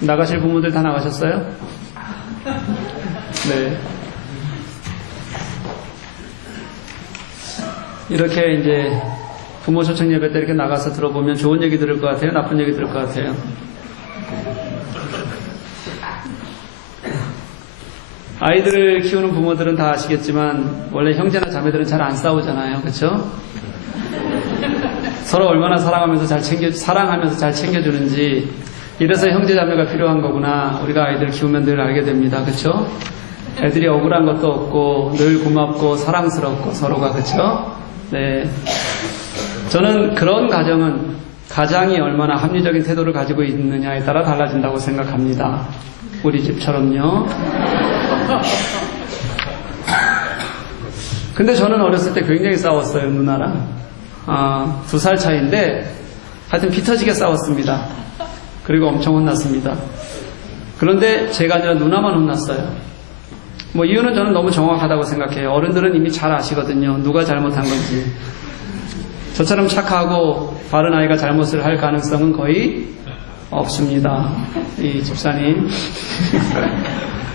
나가실 부모들 다 나가셨어요? 네. 이렇게 이제 부모 초청 예배 때 이렇게 나가서 들어보면 좋은 얘기 들을 것 같아요? 나쁜 얘기 들을 것 같아요? 아이들을 키우는 부모들은 다 아시겠지만 원래 형제나 자매들은 잘 안 싸우잖아요. 그렇죠? 서로 얼마나 사랑하면서 잘 챙겨주는지, 이래서 형제 자매가 필요한 거구나. 우리가 아이들 키우면 늘 알게 됩니다. 그렇죠? 애들이 억울한 것도 없고 늘 고맙고 사랑스럽고 서로가. 그렇죠? 네. 저는 그런 가장이 얼마나 합리적인 태도를 가지고 있느냐에 따라 달라진다고 생각합니다. 우리 집처럼요. 근데 저는 어렸을 때 굉장히 싸웠어요, 누나랑. 2살 차이인데 하여튼 피 터지게 싸웠습니다. 그리고 엄청 혼났습니다. 그런데 제가 아니라 누나만 혼났어요. 뭐 이유는 저는 너무 정확하다고 생각해요. 어른들은 이미 잘 아시거든요. 누가 잘못한 건지. 저처럼 착하고 바른 아이가 잘못을 할 가능성은 거의 없습니다. 이 집사님.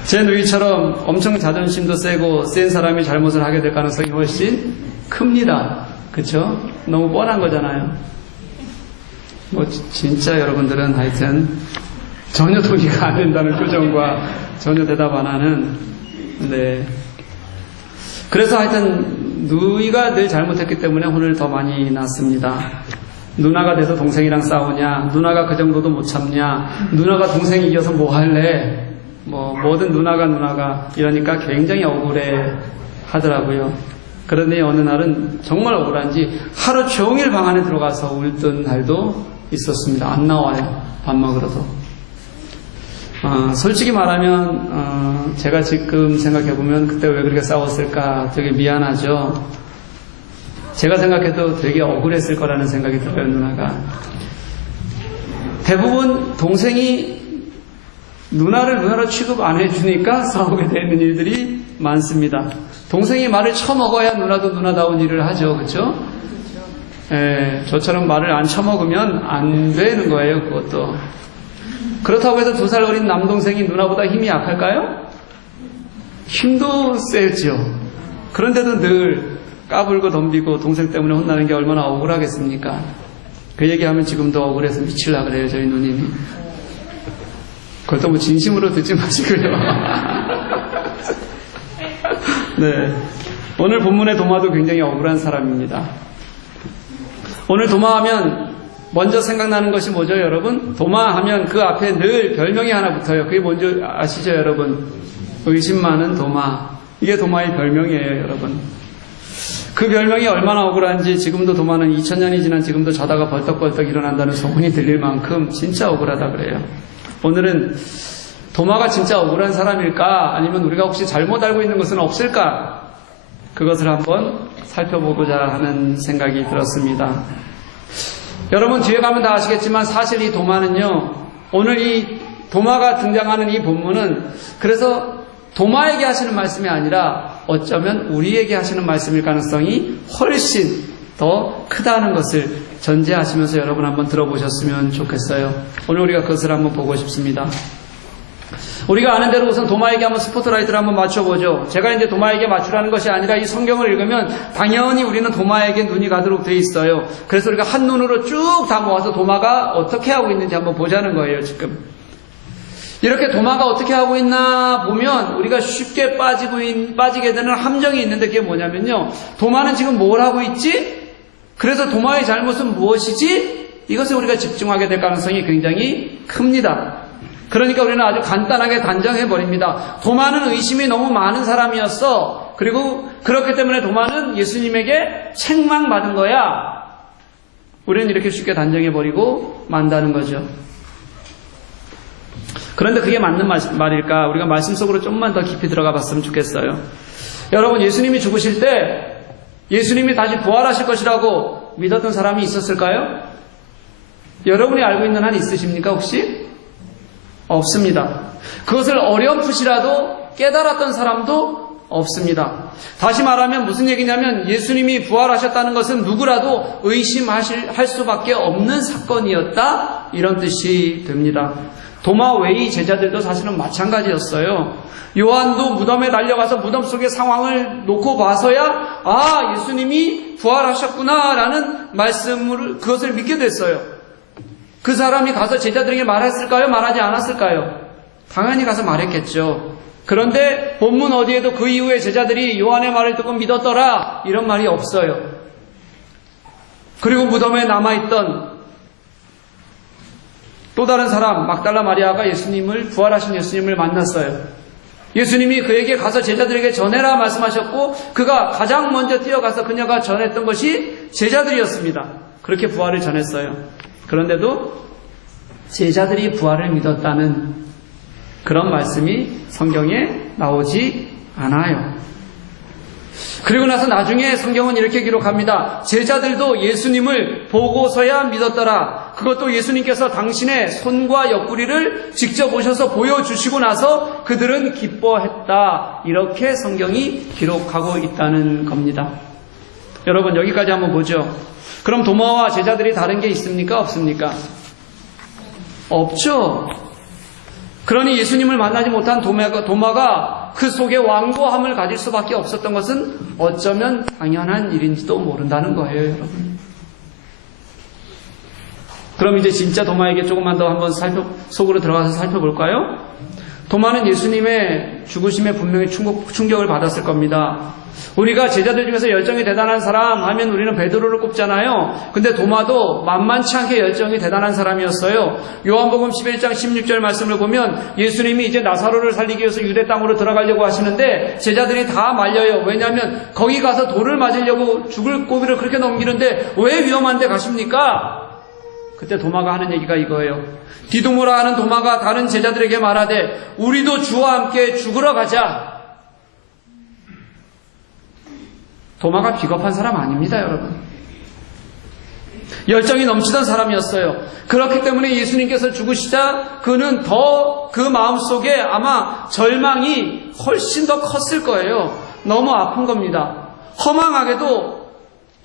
제 누이처럼 엄청 자존심도 세고 센 사람이 잘못을 하게 될 가능성이 훨씬 큽니다. 그쵸? 너무 뻔한 거잖아요. 뭐 진짜 여러분들은 하여튼 전혀 동의가 안 된다는 표정과 전혀 대답 안 하는. 네. 그래서 하여튼 누이가 늘 잘못했기 때문에 혼을 더 많이 났습니다. 누나가 돼서 동생이랑 싸우냐, 누나가 그 정도도 못 참냐, 누나가 동생이 이겨서 뭐 할래, 뭐든 누나가 이러니까 굉장히 억울해 하더라고요. 그런데 어느 날은 정말 억울한지 하루 종일 방 안에 들어가서 울던 날도 있었습니다. 안 나와요, 밥 먹으러도. 솔직히 말하면 제가 지금 생각해보면 그때 왜 그렇게 싸웠을까 되게 미안하죠. 제가 생각해도 되게 억울했을 거라는 생각이 들어요, 누나가. 대부분 동생이 누나를 누나로 취급 안 해주니까 싸우게 되는 일들이 많습니다. 동생이 말을 쳐먹어야 누나도 누나다운 일을 하죠. 그렇죠? 예, 저처럼 말을 안 쳐먹으면 안 되는 거예요, 그것도. 그렇다고 해서 2살 어린 남동생이 누나보다 힘이 약할까요? 힘도 세죠. 그런데도 늘 까불고 덤비고 동생 때문에 혼나는 게 얼마나 억울하겠습니까? 그 얘기하면 지금도 억울해서 미칠라 그래요, 저희 누님이. 그것도 뭐 진심으로 듣지 마시고요. 네. 오늘 본문의 도마도 굉장히 억울한 사람입니다. 오늘 도마하면 먼저 생각나는 것이 뭐죠, 여러분? 도마하면 그 앞에 늘 별명이 하나 붙어요. 그게 뭔지 아시죠, 여러분? 의심 많은 도마. 이게 도마의 별명이에요, 여러분. 그 별명이 얼마나 억울한지 지금도 도마는 2000년이 지난 지금도 자다가 벌떡벌떡 일어난다는 소문이 들릴 만큼 진짜 억울하다 그래요. 오늘은 도마가 진짜 억울한 사람일까? 아니면 우리가 혹시 잘못 알고 있는 것은 없을까? 그것을 한번 살펴보고자 하는 생각이 들었습니다. 여러분 뒤에 가면 다 아시겠지만 사실 이 도마는요, 오늘 이 도마가 등장하는 이 본문은 그래서 도마에게 하시는 말씀이 아니라 어쩌면 우리에게 하시는 말씀일 가능성이 훨씬 더 크다는 것을 전제하시면서 여러분 한번 들어보셨으면 좋겠어요. 오늘 우리가 그것을 한번 보고 싶습니다. 우리가 아는 대로 우선 도마에게 한번 스포트라이트를 한번 맞춰보죠. 제가 이제 도마에게 맞추라는 것이 아니라 이 성경을 읽으면 당연히 우리는 도마에게 눈이 가도록 돼 있어요. 그래서 우리가 한 눈으로 쭉 다 모아서 도마가 어떻게 하고 있는지 한번 보자는 거예요, 지금. 이렇게 도마가 어떻게 하고 있나 보면 우리가 쉽게 빠지게 되는 함정이 있는데 그게 뭐냐면요. 도마는 지금 뭘 하고 있지? 그래서 도마의 잘못은 무엇이지? 이것에 우리가 집중하게 될 가능성이 굉장히 큽니다. 그러니까 우리는 아주 간단하게 단정해버립니다. 도마는 의심이 너무 많은 사람이었어. 그리고 그렇기 때문에 도마는 예수님에게 책망받은 거야. 우리는 이렇게 쉽게 단정해버리고 만다는 거죠. 그런데 그게 맞는 말일까? 우리가 말씀 속으로 좀만 더 깊이 들어가 봤으면 좋겠어요. 여러분, 예수님이 죽으실 때 예수님이 다시 부활하실 것이라고 믿었던 사람이 있었을까요? 여러분이 알고 있는 한 있으십니까, 혹시? 없습니다. 그것을 어렴풋이라도 깨달았던 사람도 없습니다. 다시 말하면 무슨 얘기냐면 예수님이 부활하셨다는 것은 누구라도 의심할 수밖에 없는 사건이었다, 이런 뜻이 됩니다. 도마 외의 제자들도 사실은 마찬가지였어요. 요한도 무덤에 달려가서 무덤 속의 상황을 놓고 봐서야 예수님이 부활하셨구나 라는 말씀을, 그것을 믿게 됐어요. 그 사람이 가서 제자들에게 말했을까요? 말하지 않았을까요? 당연히 가서 말했겠죠. 그런데 본문 어디에도 그 이후에 제자들이 요한의 말을 듣고 믿었더라, 이런 말이 없어요. 그리고 무덤에 남아있던 또 다른 사람 막달라 마리아가 부활하신 예수님을 만났어요. 예수님이 그에게 가서 제자들에게 전해라 말씀하셨고, 그가 가장 먼저 뛰어가서 그녀가 전했던 것이 제자들이었습니다. 그렇게 부활을 전했어요. 그런데도 제자들이 부활을 믿었다는 그런 말씀이 성경에 나오지 않아요. 그리고 나서 나중에 성경은 이렇게 기록합니다. 제자들도 예수님을 보고서야 믿었더라. 그것도 예수님께서 당신의 손과 옆구리를 직접 오셔서 보여주시고 나서 그들은 기뻐했다. 이렇게 성경이 기록하고 있다는 겁니다. 여러분, 여기까지 한번 보죠. 그럼 도마와 제자들이 다른 게 있습니까? 없습니까? 없죠. 그러니 예수님을 만나지 못한 도마가 그 속에 완고함을 가질 수밖에 없었던 것은 어쩌면 당연한 일인지도 모른다는 거예요, 여러분. 그럼 이제 진짜 도마에게 조금만 더 한번 속으로 들어가서 살펴볼까요? 도마는 예수님의 죽으심에 분명히 충격을 받았을 겁니다. 우리가 제자들 중에서 열정이 대단한 사람 하면 우리는 베드로를 꼽잖아요. 근데 도마도 만만치 않게 열정이 대단한 사람이었어요. 요한복음 11장 16절 말씀을 보면 예수님이 이제 나사로를 살리기 위해서 유대 땅으로 들어가려고 하시는데 제자들이 다 말려요. 왜냐하면 거기 가서 돌을 맞으려고 죽을 고비를 그렇게 넘기는데 왜 위험한데 가십니까? 그때 도마가 하는 얘기가 이거예요. 디두모라 하는 도마가 다른 제자들에게 말하되 우리도 주와 함께 죽으러 가자. 도마가 비겁한 사람 아닙니다, 여러분. 열정이 넘치던 사람이었어요. 그렇기 때문에 예수님께서 죽으시자 그는 더 그 마음속에 아마 절망이 훨씬 더 컸을 거예요. 너무 아픈 겁니다. 허망하게도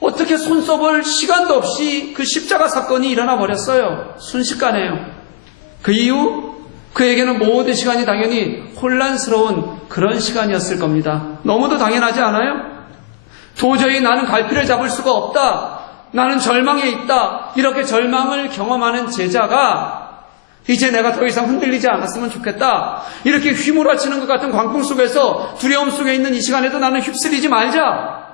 어떻게 손 써볼 시간도 없이 그 십자가 사건이 일어나 버렸어요. 순식간에요. 그 이후 그에게는 모든 시간이 당연히 혼란스러운 그런 시간이었을 겁니다. 너무도 당연하지 않아요? 도저히 나는 갈피를 잡을 수가 없다. 나는 절망에 있다. 이렇게 절망을 경험하는 제자가 이제 내가 더 이상 흔들리지 않았으면 좋겠다. 이렇게 휘몰아치는 것 같은 광풍 속에서 두려움 속에 있는 이 시간에도 나는 휩쓸리지 말자.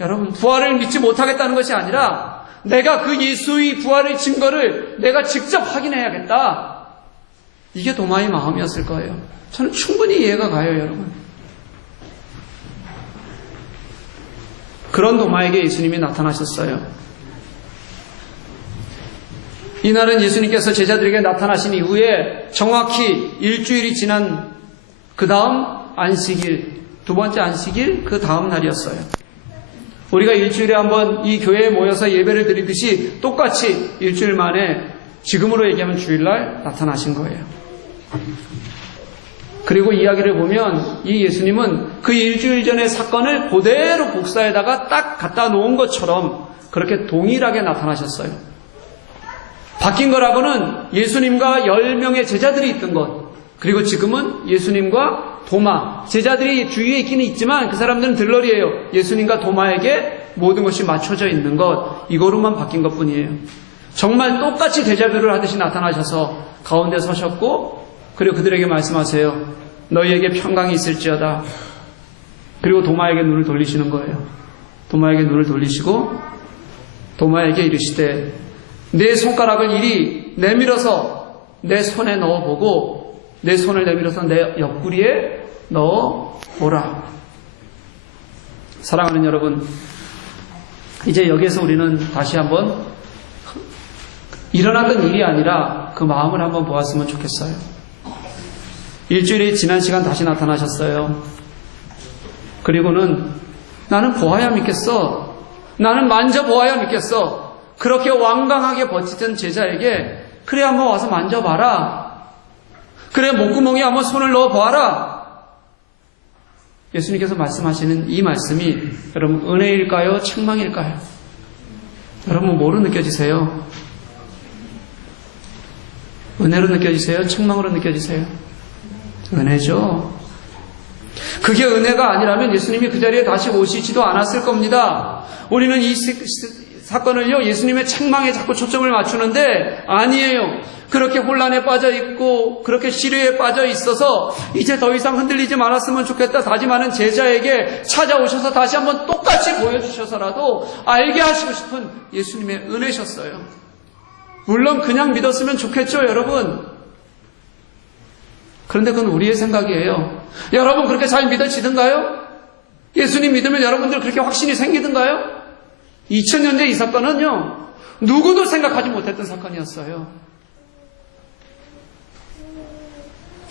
여러분, 부활을 믿지 못하겠다는 것이 아니라 내가 그 예수의 부활의 증거를 내가 직접 확인해야겠다. 이게 도마의 마음이었을 거예요. 저는 충분히 이해가 가요, 여러분. 그런 도마에게 예수님이 나타나셨어요. 이날은 예수님께서 제자들에게 나타나신 이후에 정확히 일주일이 지난 그 다음 안식일, 두 번째 안식일 그 다음 날이었어요. 우리가 일주일에 한번 이 교회에 모여서 예배를 드리듯이 똑같이 일주일 만에 지금으로 얘기하면 주일날 나타나신 거예요. 그리고 이야기를 보면 이 예수님은 그 일주일 전의 사건을 그대로 복사에다가 딱 갖다 놓은 것처럼 그렇게 동일하게 나타나셨어요. 바뀐 거라고는 예수님과 10명의 제자들이 있던 것, 그리고 지금은 예수님과 도마, 제자들이 주위에 있기는 있지만 그 사람들은 들러리예요. 예수님과 도마에게 모든 것이 맞춰져 있는 것, 이거로만 바뀐 것뿐이에요. 정말 똑같이 대자뷰를 하듯이 나타나셔서 가운데 서셨고, 그리고 그들에게 말씀하세요. 너희에게 평강이 있을지어다. 그리고 도마에게 눈을 돌리시는 거예요. 도마에게 눈을 돌리시고 도마에게 이르시되 내 손가락을 이리 내밀어서 내 손에 넣어보고 내 손을 내밀어서 내 옆구리에 넣어보라. 사랑하는 여러분, 이제 여기에서 우리는 다시 한번 일어났던 일이 아니라 그 마음을 한번 보았으면 좋겠어요. 일주일이 지난 시간 다시 나타나셨어요. 그리고는 나는 보아야 믿겠어. 나는 만져보아야 믿겠어. 그렇게 완강하게 버티던 제자에게 그래 한번 와서 만져봐라. 그래 목구멍에 한번 손을 넣어봐라. 예수님께서 말씀하시는 이 말씀이 여러분 은혜일까요? 책망일까요? 여러분 뭐로 느껴지세요? 은혜로 느껴지세요? 책망으로 느껴지세요? 은혜죠. 그게 은혜가 아니라면 예수님이 그 자리에 다시 오시지도 않았을 겁니다. 우리는 이 사건을요, 예수님의 책망에 자꾸 초점을 맞추는데 아니에요. 그렇게 혼란에 빠져 있고 그렇게 시류에 빠져 있어서 이제 더 이상 흔들리지 말았으면 좋겠다 다짐하는 제자에게 찾아오셔서 다시 한번 똑같이 보여주셔서라도 알게 하시고 싶은 예수님의 은혜셨어요. 물론 그냥 믿었으면 좋겠죠, 여러분. 그런데 그건 우리의 생각이에요. 여러분 그렇게 잘 믿어지던가요? 예수님 믿으면 여러분들 그렇게 확신이 생기던가요? 2000년 전 이 사건은요, 누구도 생각하지 못했던 사건이었어요.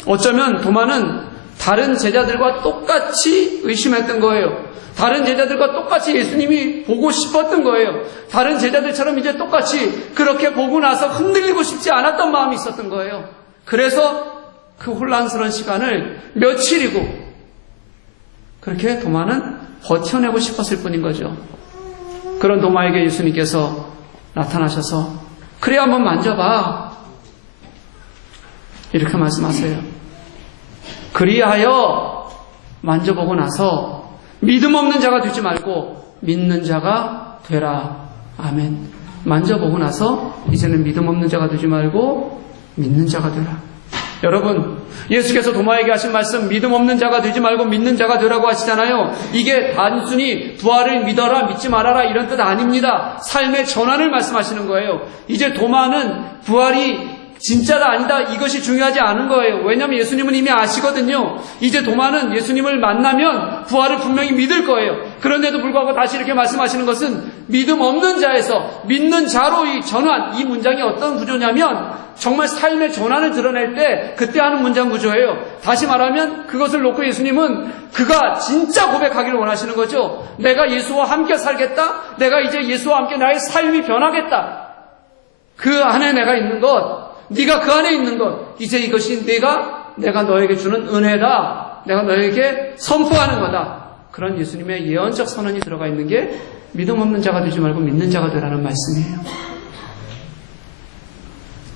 어쩌면 도마는 다른 제자들과 똑같이 의심했던 거예요. 다른 제자들과 똑같이 예수님이 보고 싶었던 거예요. 다른 제자들처럼 이제 똑같이 그렇게 보고 나서 흔들리고 싶지 않았던 마음이 있었던 거예요. 그래서 그 혼란스러운 시간을 며칠이고 그렇게 도마는 버텨내고 싶었을 뿐인 거죠. 그런 도마에게 예수님께서 나타나셔서 그래 한번 만져봐 이렇게 말씀하세요. 그리하여 만져보고 나서 믿음 없는 자가 되지 말고 믿는 자가 되라. 아멘. 만져보고 나서 이제는 믿음 없는 자가 되지 말고 믿는 자가 되라. 여러분, 예수께서 도마에게 하신 말씀 믿음 없는 자가 되지 말고 믿는 자가 되라고 하시잖아요. 이게 단순히 부활을 믿어라 믿지 말아라 이런 뜻 아닙니다. 삶의 전환을 말씀하시는 거예요. 이제 도마는 부활이 진짜다 아니다 이것이 중요하지 않은 거예요. 왜냐하면 예수님은 이미 아시거든요. 이제 도마는 예수님을 만나면 부활을 분명히 믿을 거예요. 그런데도 불구하고 다시 이렇게 말씀하시는 것은 믿음 없는 자에서 믿는 자로 이 전환, 이 문장이 어떤 구조냐면 정말 삶의 전환을 드러낼 때 그때 하는 문장 구조예요. 다시 말하면 그것을 놓고 예수님은 그가 진짜 고백하기를 원하시는 거죠. 내가 예수와 함께 살겠다. 내가 이제 예수와 함께 나의 삶이 변하겠다. 그 안에 내가 있는 것, 네가 그 안에 있는 것, 이제 이것이 내가 너에게 주는 은혜다. 내가 너에게 선포하는 거다. 그런 예수님의 예언적 선언이 들어가 있는 게 믿음 없는 자가 되지 말고 믿는 자가 되라는 말씀이에요.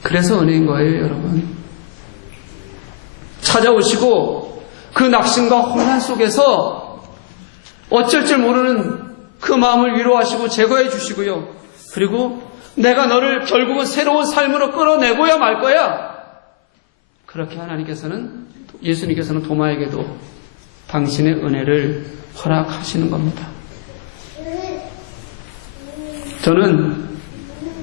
그래서 은혜인 거예요, 여러분. 찾아오시고 그 낙심과 혼란 속에서 어쩔 줄 모르는 그 마음을 위로하시고 제거해 주시고요. 그리고 내가 너를 결국은 새로운 삶으로 끌어내고야 말 거야. 그렇게 예수님께서는 도마에게도 당신의 은혜를 허락하시는 겁니다. 저는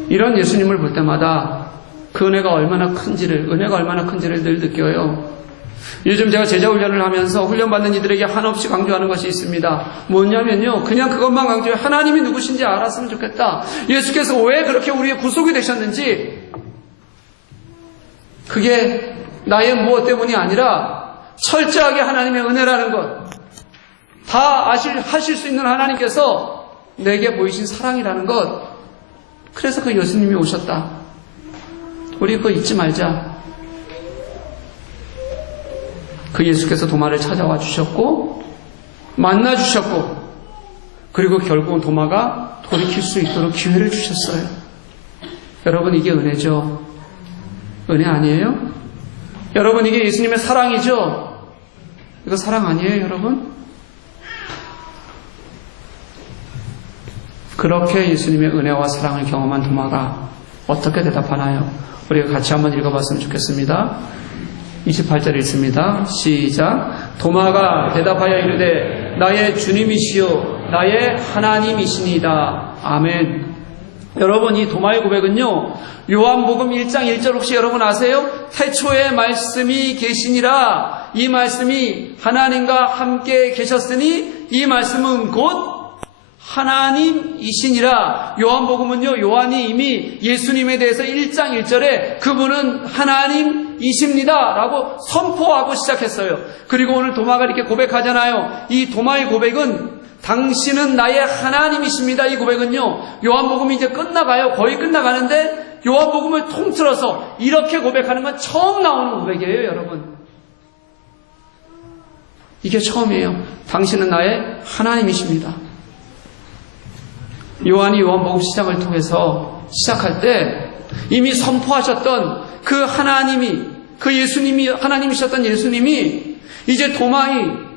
이런 예수님을 볼 때마다 그 은혜가 얼마나 큰지를 늘 느껴요. 요즘 제가 제자 훈련을 하면서 훈련받는 이들에게 한없이 강조하는 것이 있습니다. 뭐냐면요, 그냥 그것만 강조해. 하나님이 누구신지 알았으면 좋겠다. 예수께서 왜 그렇게 우리의 구속이 되셨는지, 그게 나의 무엇 때문이 아니라 철저하게 하나님의 은혜라는 것, 다 하실 수 있는 하나님께서 내게 보이신 사랑이라는 것, 그래서 그 예수님이 오셨다. 우리 그거 잊지 말자. 그 예수께서 도마를 찾아와 주셨고 만나 주셨고 그리고 결국은 도마가 돌이킬 수 있도록 기회를 주셨어요. 여러분, 이게 은혜죠. 은혜 아니에요? 여러분, 이게 예수님의 사랑이죠. 이거 사랑 아니에요, 여러분? 그렇게 예수님의 은혜와 사랑을 경험한 도마가 어떻게 대답하나요? 우리가 같이 한번 읽어봤으면 좋겠습니다. 28절 읽습니다. 시작. 도마가 대답하여 이르되 나의 주님이시요 나의 하나님이시니이다. 아멘. 여러분, 이 도마의 고백은요, 요한복음 1장 1절 혹시 여러분 아세요? 태초에 말씀이 계시니라. 이 말씀이 하나님과 함께 계셨으니 이 말씀은 곧 하나님이시니라. 요한복음은요, 요한이 이미 예수님에 대해서 1장 1절에 그분은 하나님이십니다 라고 선포하고 시작했어요. 그리고 오늘 도마가 이렇게 고백하잖아요. 이 도마의 고백은 당신은 나의 하나님이십니다. 이 고백은요, 요한복음이 이제 끝나가요. 거의 끝나가는데 요한복음을 통틀어서 이렇게 고백하는 건 처음 나오는 고백이에요, 여러분. 이게 처음이에요. 당신은 나의 하나님이십니다. 요한이 요한복음 시작을 통해서 시작할 때 이미 선포하셨던 그 하나님이, 그 예수님이, 하나님이셨던 예수님이 이제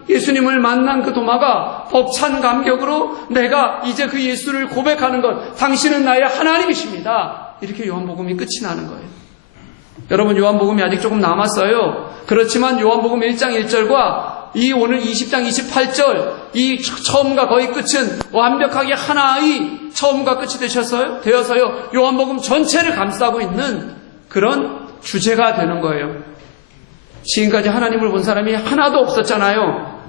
예수님을 만난 그 도마가 벅찬 감격으로 내가 이제 그 예수를 고백하는 것, 당신은 나의 하나님이십니다. 이렇게 요한복음이 끝이 나는 거예요. 여러분, 요한복음이 아직 조금 남았어요. 그렇지만 요한복음 1장 1절과 이 오늘 20장 28절, 이 처음과 거의 끝은 완벽하게 하나의 처음과 끝이 되어서요. 요한복음 전체를 감싸고 있는 그런 주제가 되는 거예요. 지금까지 하나님을 본 사람이 하나도 없었잖아요.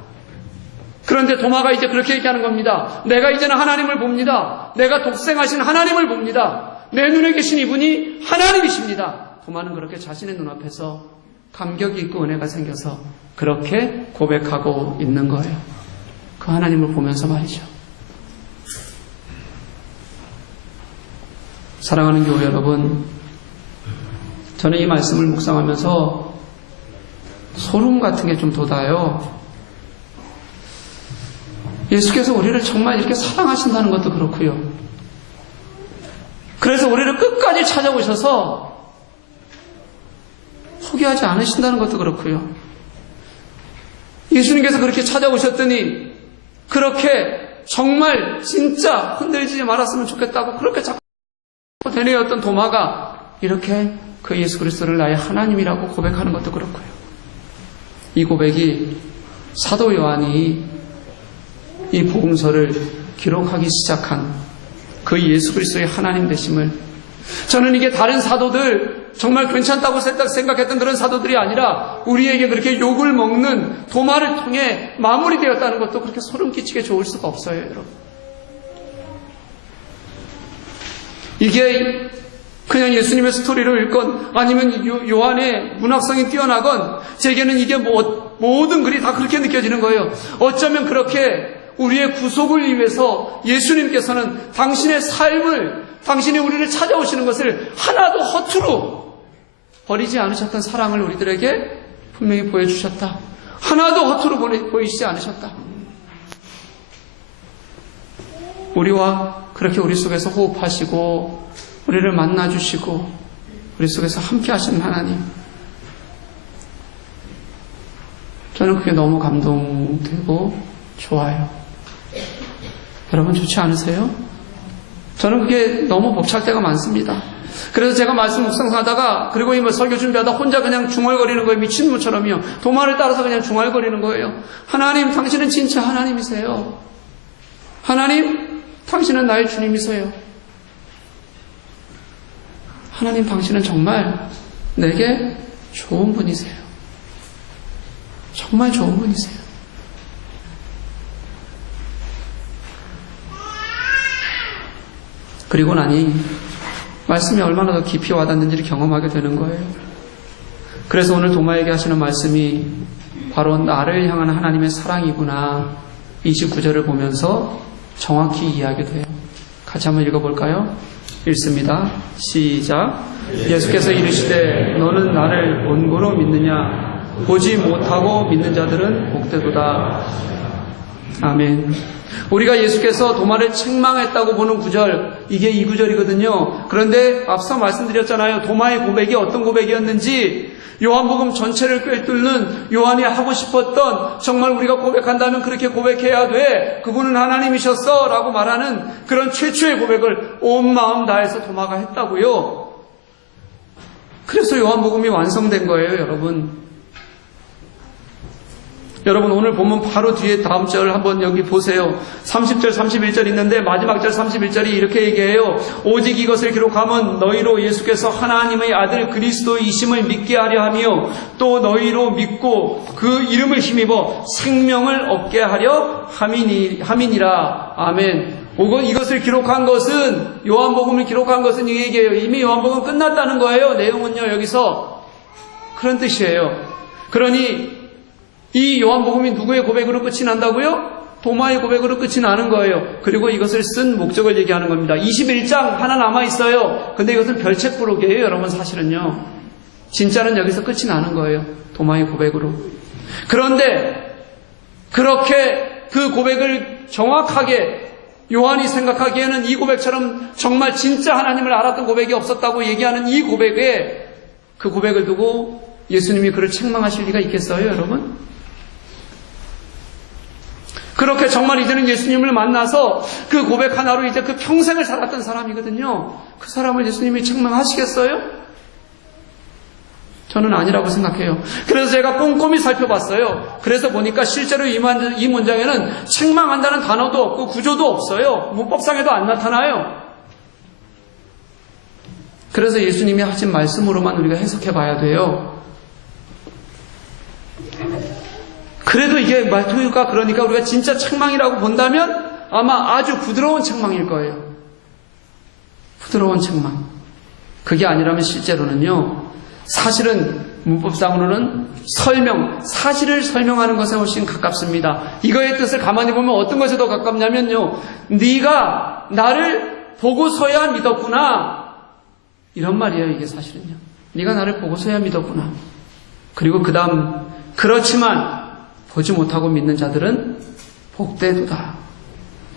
그런데 도마가 이제 그렇게 얘기하는 겁니다. 내가 이제는 하나님을 봅니다. 내가 독생하신 하나님을 봅니다. 내 눈에 계신 이분이 하나님이십니다. 도마는 그렇게 자신의 눈앞에서 감격이 있고 은혜가 생겨서 그렇게 고백하고 있는 거예요. 그 하나님을 보면서 말이죠. 사랑하는 교회 여러분, 저는 이 말씀을 묵상하면서 소름 같은 게 좀 돋아요. 예수께서 우리를 정말 이렇게 사랑하신다는 것도 그렇고요. 그래서 우리를 끝까지 찾아오셔서 포기하지 않으신다는 것도 그렇고요. 예수님께서 그렇게 찾아오셨더니 그렇게 정말 진짜 흔들리지 말았으면 좋겠다고 그렇게 자꾸 되뇌었던 도마가 이렇게 그 예수 그리스도를 나의 하나님이라고 고백하는 것도 그렇고요. 이 고백이 사도 요한이 이 복음서를 기록하기 시작한 그 예수 그리스도의 하나님 되심을, 저는 이게 다른 사도들 정말 괜찮다고 생각했던 그런 사도들이 아니라 우리에게 그렇게 욕을 먹는 도마를 통해 마무리되었다는 것도 그렇게 소름 끼치게 좋을 수가 없어요, 여러분. 이게 그냥 예수님의 스토리를 읽건 아니면 요한의 문학성이 뛰어나건 제게는 이게 모든 글이 다 그렇게 느껴지는 거예요. 어쩌면 그렇게 우리의 구속을 위해서 예수님께서는 당신의 삶을, 당신이 우리를 찾아오시는 것을 하나도 허투루 버리지 않으셨던 사랑을 우리들에게 분명히 보여주셨다. 하나도 허투루 보이시지 않으셨다. 우리와 그렇게 우리 속에서 호흡하시고 우리를 만나주시고 우리 속에서 함께 하시는 하나님, 저는 그게 너무 감동되고 좋아요. 여러분 좋지 않으세요? 저는 그게 너무 벅찰 때가 많습니다. 그래서 제가 말씀 묵상하다가 그리고 이 설교 준비하다 혼자 그냥 중얼거리는 거예요. 미친놈처럼요. 도마를 따라서 그냥 중얼거리는 거예요. 하나님, 당신은 진짜 하나님이세요. 하나님, 당신은 나의 주님이세요. 하나님, 당신은 정말 내게 좋은 분이세요. 정말 좋은 분이세요. 그리고 나니 말씀이 얼마나 더 깊이 와닿는지를 경험하게 되는 거예요. 그래서 오늘 도마에게 하시는 말씀이 바로 나를 향한 하나님의 사랑이구나, 29절을 보면서 정확히 이해하게 돼요. 같이 한번 읽어볼까요? 읽습니다. 시작. 예수께서 이르시되 너는 나를 본고로 믿느냐? 보지 못하고 믿는 자들은 복되도다. 아멘. 우리가 예수께서 도마를 책망했다고 보는 구절, 이게 이 구절이거든요. 그런데 앞서 말씀드렸잖아요. 도마의 고백이 어떤 고백이었는지, 요한복음 전체를 꿰뚫는 요한이 하고 싶었던, 정말 우리가 고백한다면 그렇게 고백해야 돼, 그분은 하나님이셨어 라고 말하는 그런 최초의 고백을 온 마음 다해서 도마가 했다고요. 그래서 요한복음이 완성된 거예요, 여러분. 여러분, 오늘 보면 바로 뒤에 다음 절 한번 여기 보세요. 30절 31절 있는데 마지막 절 31절이 이렇게 얘기해요. 오직 이것을 기록하면 너희로 예수께서 하나님의 아들 그리스도이심을 믿게 하려 하며 또 너희로 믿고 그 이름을 힘입어 생명을 얻게 하려 함이니라. 아멘. 이것을 기록한 것은, 요한복음을 기록한 것은 이 얘기예요. 이미 요한복음 끝났다는 거예요. 내용은요, 여기서 그런 뜻이에요. 그러니 이 요한복음이 누구의 고백으로 끝이 난다고요? 도마의 고백으로 끝이 나는 거예요. 그리고 이것을 쓴 목적을 얘기하는 겁니다. 21장 하나 남아있어요. 근데 이것은 별책 부록이에요, 여러분. 사실은요, 진짜는 여기서 끝이 나는 거예요. 도마의 고백으로. 그런데 그렇게 그 고백을 정확하게 요한이 생각하기에는 이 고백처럼 정말 진짜 하나님을 알았던 고백이 없었다고 얘기하는 이 고백에 그 고백을 두고 예수님이 그를 책망하실 리가 있겠어요, 여러분? 그렇게 정말 이제는 예수님을 만나서 그 고백 하나로 이제 그 평생을 살았던 사람이거든요. 그 사람을 예수님이 책망하시겠어요? 저는 아니라고 생각해요. 그래서 제가 꼼꼼히 살펴봤어요. 그래서 보니까 실제로 이 문장에는 책망한다는 단어도 없고 구조도 없어요. 문법상에도 안 나타나요. 그래서 예수님이 하신 말씀으로만 우리가 해석해 봐야 돼요. 그래도 이게 말투가 그러니까 우리가 진짜 책망이라고 본다면 아마 아주 부드러운 책망일 거예요. 부드러운 책망. 그게 아니라면 실제로는요. 사실은 문법상으로는 사실을 설명하는 것에 훨씬 가깝습니다. 이거의 뜻을 가만히 보면 어떤 것에 더 가깝냐면요. 네가 나를 보고서야 믿었구나. 이런 말이에요. 이게 사실은요. 네가 나를 보고서야 믿었구나. 그리고 그 다음 그렇지만 보지 못하고 믿는 자들은 복되도다.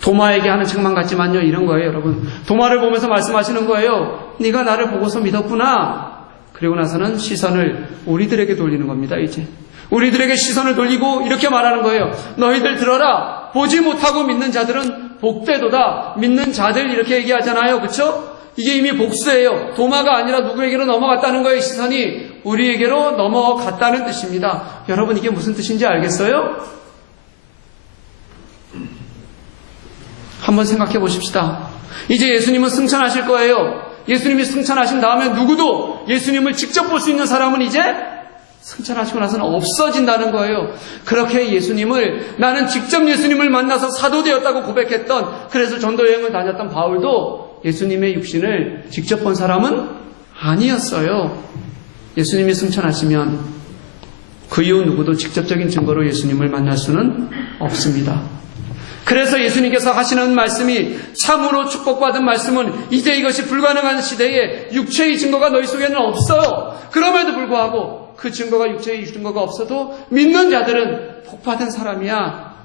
도마에게 하는 책망 같지만요. 이런 거예요, 여러분. 도마를 보면서 말씀하시는 거예요. 네가 나를 보고서 믿었구나. 그리고 나서는 시선을 우리들에게 돌리는 겁니다, 이제. 우리들에게 시선을 돌리고 이렇게 말하는 거예요. 너희들 들어라. 보지 못하고 믿는 자들은 복되도다. 믿는 자들 이렇게 얘기하잖아요. 그렇죠? 이게 이미 복수예요. 도마가 아니라 누구에게로 넘어갔다는 거예요. 시선이 우리에게로 넘어갔다는 뜻입니다. 여러분 이게 무슨 뜻인지 알겠어요? 한번 생각해 보십시다. 이제 예수님은 승천하실 거예요. 예수님이 승천하신 다음에 누구도 예수님을 직접 볼 수 있는 사람은 이제 승천하시고 나서는 없어진다는 거예요. 그렇게 예수님을 나는 직접 예수님을 만나서 사도 되었다고 고백했던 그래서 전도여행을 다녔던 바울도 예수님의 육신을 직접 본 사람은 아니었어요. 예수님이 승천하시면 그 이후 누구도 직접적인 증거로 예수님을 만날 수는 없습니다. 그래서 예수님께서 하시는 말씀이 참으로 축복받은 말씀은 이제 이것이 불가능한 시대에 육체의 증거가 너희 속에는 없어요. 그럼에도 불구하고 그 증거가 육체의 증거가 없어도 믿는 자들은 복받은 사람이야.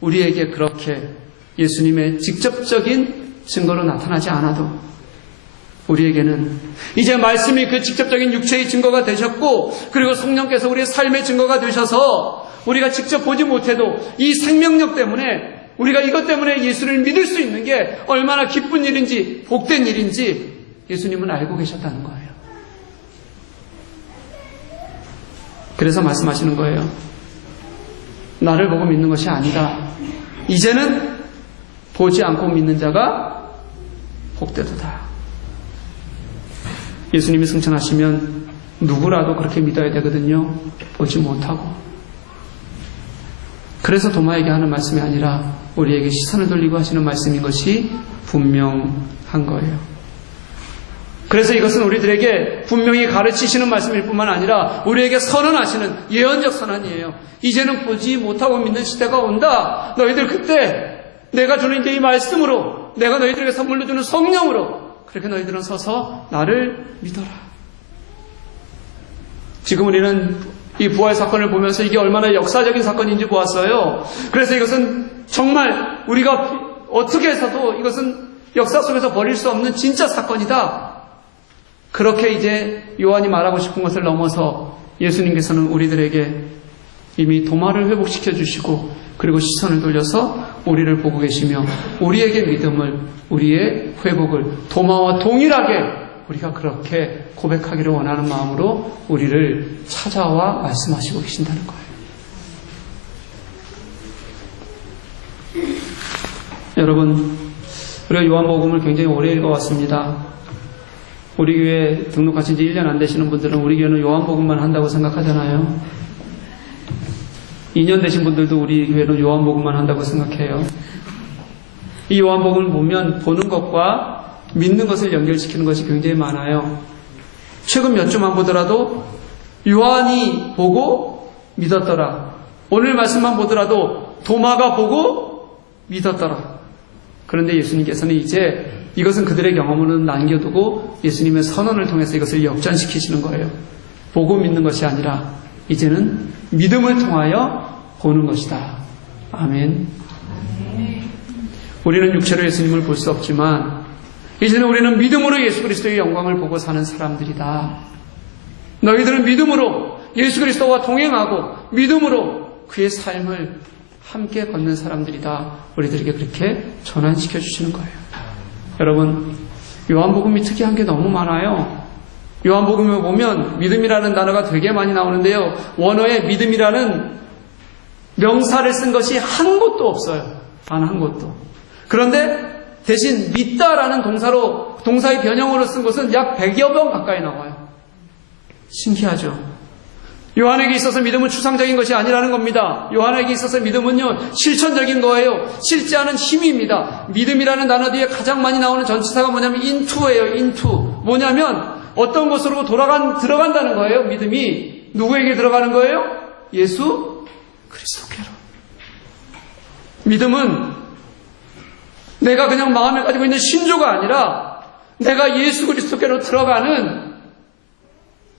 우리에게 그렇게 예수님의 직접적인 증거로 나타나지 않아도 우리에게는 이제 말씀이 그 직접적인 육체의 증거가 되셨고 그리고 성령께서 우리의 삶의 증거가 되셔서 우리가 직접 보지 못해도 이 생명력 때문에 우리가 이것 때문에 예수를 믿을 수 있는 게 얼마나 기쁜 일인지 복된 일인지 예수님은 알고 계셨다는 거예요. 그래서 말씀하시는 거예요. 나를 보고 믿는 것이 아니다. 이제는 보지 않고 믿는 자가 복되도다. 예수님이 승천하시면 누구라도 그렇게 믿어야 되거든요. 보지 못하고. 그래서 도마에게 하는 말씀이 아니라 우리에게 시선을 돌리고 하시는 말씀인 것이 분명한 거예요. 그래서 이것은 우리들에게 분명히 가르치시는 말씀일 뿐만 아니라 우리에게 선언하시는 예언적 선언이에요. 이제는 보지 못하고 믿는 시대가 온다. 너희들 그때 내가 주는 이제 이 말씀으로 내가 너희들에게 선물로 주는 성령으로 그렇게 너희들은 서서 나를 믿어라. 지금 우리는 이 부활 사건을 보면서 이게 얼마나 역사적인 사건인지 보았어요. 그래서 이것은 정말 우리가 어떻게 해서도 이것은 역사 속에서 버릴 수 없는 진짜 사건이다. 그렇게 이제 요한이 말하고 싶은 것을 넘어서 예수님께서는 우리들에게 이미 도마를 회복시켜 주시고 그리고 시선을 돌려서 우리를 보고 계시며 우리에게 믿음을 우리의 회복을 도마와 동일하게 우리가 그렇게 고백하기를 원하는 마음으로 우리를 찾아와 말씀하시고 계신다는 거예요. 여러분, 우리가 요한복음을 굉장히 오래 읽어왔습니다. 우리 교회 등록하신 지 1년 안 되시는 분들은 우리 교회는 요한복음만 한다고 생각하잖아요. 2년 되신 분들도 우리 교회는 요한복음만 한다고 생각해요. 이 요한복음을 보면 보는 것과 믿는 것을 연결시키는 것이 굉장히 많아요. 최근 몇 주만 보더라도 요한이 보고 믿었더라. 오늘 말씀만 보더라도 도마가 보고 믿었더라. 그런데 예수님께서는 이제 이것은 그들의 경험으로 남겨두고 예수님의 선언을 통해서 이것을 역전시키시는 거예요. 보고 믿는 것이 아니라 이제는 믿음을 통하여 보는 것이다. 아멘. 우리는 육체로 예수님을 볼 수 없지만 이제는 우리는 믿음으로 예수 그리스도의 영광을 보고 사는 사람들이다. 너희들은 믿음으로 예수 그리스도와 동행하고 믿음으로 그의 삶을 함께 걷는 사람들이다. 우리들에게 그렇게 전환시켜 주시는 거예요. 여러분, 요한복음이 특이한 게 너무 많아요. 요한복음에 보면 믿음이라는 단어가 되게 많이 나오는데요. 원어에 믿음이라는 명사를 쓴 것이 한 곳도 없어요. 단 한 곳도. 그런데 대신 믿다라는 동사의 변형으로 쓴 것은 약 100여 번 가까이 나와요. 신기하죠? 요한에게 있어서 믿음은 추상적인 것이 아니라는 겁니다. 요한에게 있어서 믿음은요, 실천적인 거예요. 실제하는 힘입니다. 믿음이라는 단어 뒤에 가장 많이 나오는 전치사가 뭐냐면 into예요. into. 뭐냐면 어떤 곳으로 들어간다는 거예요. 믿음이 누구에게 들어가는 거예요? 예수 그리스도께로. 믿음은 내가 그냥 마음에 가지고 있는 신조가 아니라 내가 예수 그리스도께로 들어가는,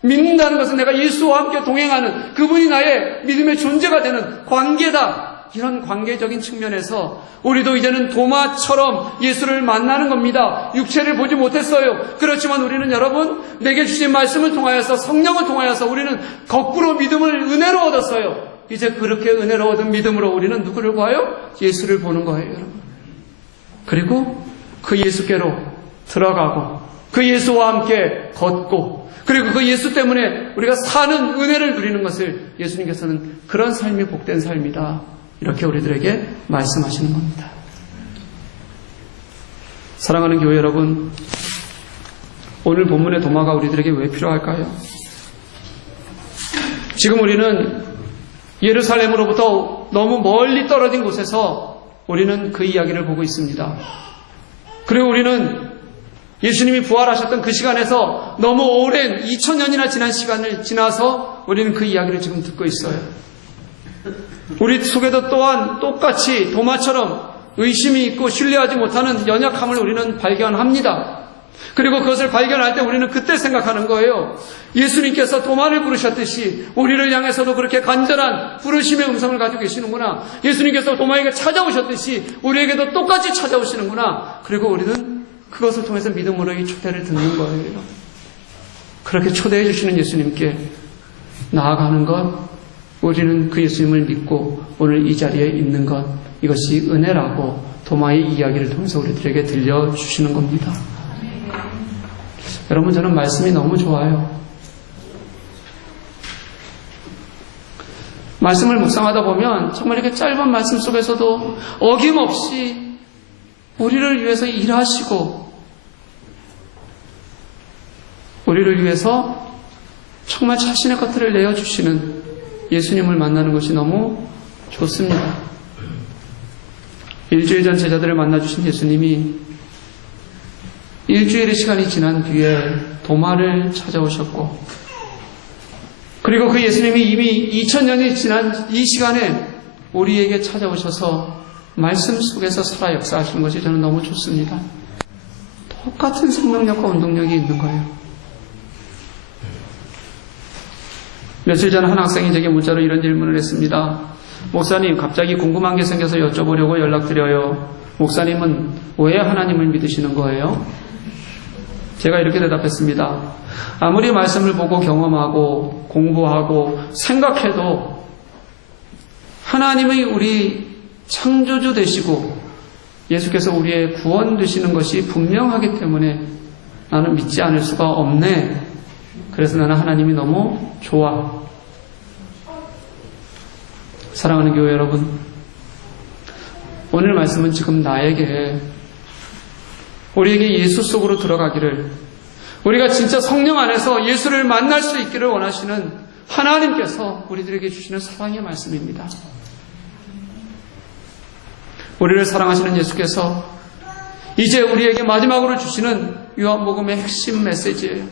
믿는다는 것은 내가 예수와 함께 동행하는, 그분이 나의 믿음의 존재가 되는 관계다. 이런 관계적인 측면에서 우리도 이제는 도마처럼 예수를 만나는 겁니다. 육체를 보지 못했어요. 그렇지만 우리는 여러분, 내게 주신 말씀을 통하여서, 성령을 통하여서 우리는 거꾸로 믿음을 은혜로 얻었어요. 이제 그렇게 은혜로 얻은 믿음으로 우리는 누구를 봐요? 예수를 보는 거예요, 여러분. 그리고 그 예수께로 들어가고 그 예수와 함께 걷고, 그리고 그 예수 때문에 우리가 사는 은혜를 누리는 것을 예수님께서는 그런 삶이 복된 삶이다, 이렇게 우리들에게 말씀하시는 겁니다. 사랑하는 교회 여러분, 오늘 본문의 도마가 우리들에게 왜 필요할까요? 지금 우리는 예루살렘으로부터 너무 멀리 떨어진 곳에서 우리는 그 이야기를 보고 있습니다. 그리고 우리는 예수님이 부활하셨던 그 시간에서 너무 오랜 2000년이나 지난 시간을 지나서 우리는 그 이야기를 지금 듣고 있어요. 우리 속에도 또한 똑같이 도마처럼 의심이 있고 신뢰하지 못하는 연약함을 우리는 발견합니다. 그리고 그것을 발견할 때 우리는 그때 생각하는 거예요. 예수님께서 도마를 부르셨듯이 우리를 향해서도 그렇게 간절한 부르심의 음성을 가지고 계시는구나. 예수님께서 도마에게 찾아오셨듯이 우리에게도 똑같이 찾아오시는구나. 그리고 우리는 그것을 통해서 믿음으로 이 초대를 듣는 거예요. 그렇게 초대해 주시는 예수님께 나아가는 것, 우리는 그 예수님을 믿고 오늘 이 자리에 있는 것, 이것이 은혜라고 도마의 이야기를 통해서 우리들에게 들려주시는 겁니다. 여러분, 저는 말씀이 너무 좋아요. 말씀을 묵상하다 보면 정말 이렇게 짧은 말씀 속에서도 어김없이 우리를 위해서 일하시고 우리를 위해서 정말 자신의 것들을 내어주시는 예수님을 만나는 것이 너무 좋습니다. 일주일 전 제자들을 만나주신 예수님이 일주일의 시간이 지난 뒤에 도마를 찾아오셨고, 그리고 그 예수님이 이미 2000년이 지난 이 시간에 우리에게 찾아오셔서 말씀 속에서 살아 역사하시는 것이 저는 너무 좋습니다. 똑같은 생명력과 운동력이 있는 거예요. 며칠 전 한 학생이 제게 문자로 이런 질문을 했습니다. 목사님, 갑자기 궁금한 게 생겨서 여쭤보려고 연락드려요. 목사님은 왜 하나님을 믿으시는 거예요? 제가 이렇게 대답했습니다. 아무리 말씀을 보고 경험하고 공부하고 생각해도 하나님의 우리 창조주 되시고 예수께서 우리의 구원 되시는 것이 분명하기 때문에 나는 믿지 않을 수가 없네. 그래서 나는 하나님이 너무 좋아. 사랑하는 교회 여러분, 오늘 말씀은 지금 나에게, 우리에게 예수 속으로 들어가기를, 우리가 진짜 성령 안에서 예수를 만날 수 있기를 원하시는 하나님께서 우리들에게 주시는 사랑의 말씀입니다. 우리를 사랑하시는 예수께서 이제 우리에게 마지막으로 주시는 요한복음의 핵심 메시지예요.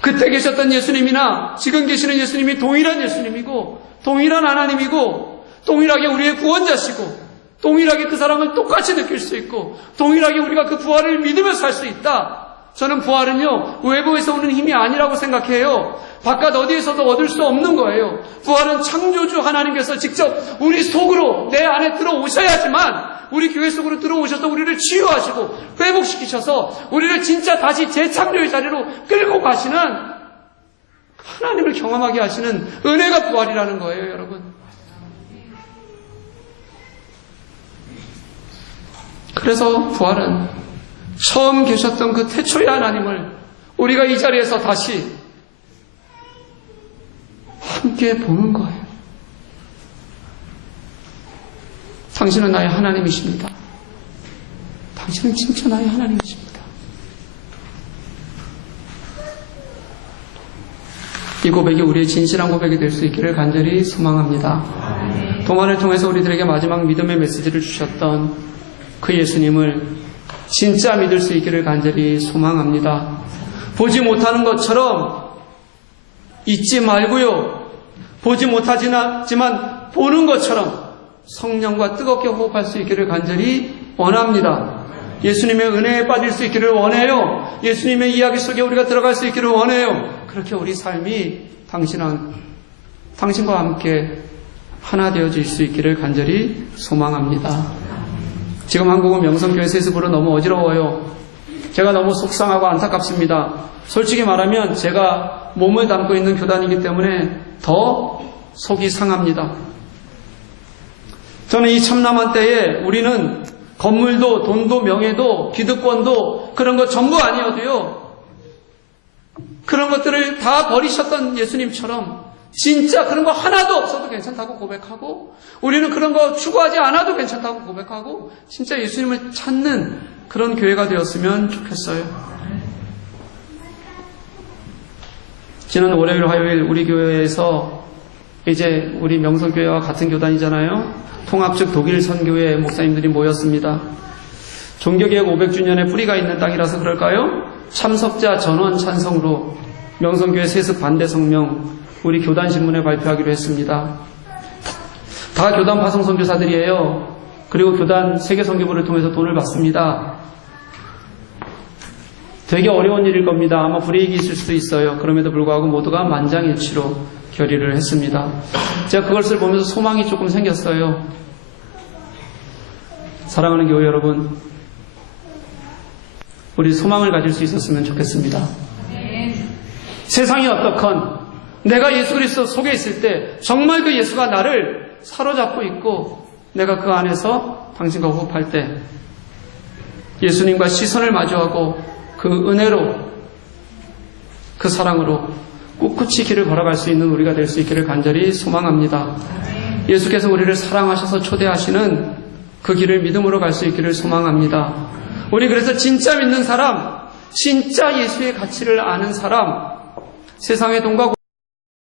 그때 계셨던 예수님이나 지금 계시는 예수님이 동일한 예수님이고 동일한 하나님이고 동일하게 우리의 구원자시고 동일하게 그 사랑을 똑같이 느낄 수 있고 동일하게 우리가 그 부활을 믿으며 살 수 있다. 저는 부활은요, 외부에서 오는 힘이 아니라고 생각해요. 바깥 어디에서도 얻을 수 없는 거예요. 부활은 창조주 하나님께서 직접 우리 속으로 내 안에 들어오셔야지만 우리 교회 속으로 들어오셔서 우리를 치유하시고 회복시키셔서 우리를 진짜 다시 재창조의 자리로 끌고 가시는 하나님을 경험하게 하시는 은혜가 부활이라는 거예요, 여러분. 그래서 부활은 처음 계셨던 그 태초의 하나님을 우리가 이 자리에서 다시 함께 보는 거예요. 당신은 나의 하나님이십니다. 당신은 진짜 나의 하나님이십니다. 이 고백이 우리의 진실한 고백이 될 수 있기를 간절히 소망합니다. 동안을 통해서 우리들에게 마지막 믿음의 메시지를 주셨던 그 예수님을 진짜 믿을 수 있기를 간절히 소망합니다. 보지 못하는 것처럼 잊지 말고요. 보지 못하지만 보는 것처럼 성령과 뜨겁게 호흡할 수 있기를 간절히 원합니다. 예수님의 은혜에 빠질 수 있기를 원해요. 예수님의 이야기 속에 우리가 들어갈 수 있기를 원해요. 그렇게 우리 삶이 당신과 함께 하나 되어질 수 있기를 간절히 소망합니다. 지금 한국은 명성교회 세습으로 너무 어지러워요. 제가 너무 속상하고 안타깝습니다. 솔직히 말하면 제가 몸을 담고 있는 교단이기 때문에 더 속이 상합니다. 저는 이 참남한 때에 우리는 건물도 돈도 명예도 기득권도 그런 것 전부 아니어도요. 그런 것들을 다 버리셨던 예수님처럼 진짜 그런 거 하나도 없어도 괜찮다고 고백하고 우리는 그런 거 추구하지 않아도 괜찮다고 고백하고 진짜 예수님을 찾는 그런 교회가 되었으면 좋겠어요. 지난 월요일 화요일 우리 교회에서 이제 우리 명성교회와 같은 교단이잖아요. 통합 측 독일 선교회 목사님들이 모였습니다. 종교개혁 500주년에 뿌리가 있는 땅이라서 그럴까요? 참석자 전원 찬성으로 명성교회 세습 반대 성명 우리 교단 신문에 발표하기로 했습니다. 다 교단 파송 선교사들이에요. 그리고 교단 세계 선교부를 통해서 돈을 받습니다. 되게 어려운 일일 겁니다. 아마 불이익이 있을 수도 있어요. 그럼에도 불구하고 모두가 만장일치로 결의를 했습니다. 제가 그것을 보면서 소망이 조금 생겼어요. 사랑하는 교회 여러분, 우리 소망을 가질 수 있었으면 좋겠습니다. 세상이 어떻건 내가 예수 그리스도 속에 있을 때 정말 그 예수가 나를 사로잡고 있고 내가 그 안에서 당신과 호흡할 때 예수님과 시선을 마주하고 그 은혜로 그 사랑으로 꿋꿋이 길을 걸어갈 수 있는 우리가 될 수 있기를 간절히 소망합니다. 예수께서 우리를 사랑하셔서 초대하시는 그 길을 믿음으로 갈 수 있기를 소망합니다. 우리 그래서 진짜 믿는 사람, 진짜 예수의 가치를 아는 사람, 세상의 돈과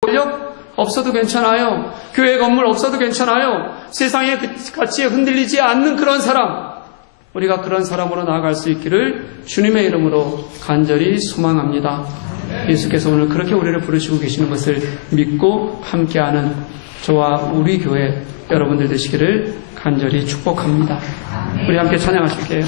권력 없어도 괜찮아요. 교회 건물 없어도 괜찮아요. 세상의 가치에 흔들리지 않는 그런 사람, 우리가 그런 사람으로 나아갈 수 있기를 주님의 이름으로 간절히 소망합니다. 예수께서 오늘 그렇게 우리를 부르시고 계시는 것을 믿고 함께하는 저와 우리 교회 여러분들 되시기를 간절히 축복합니다. 우리 함께 찬양하실게요.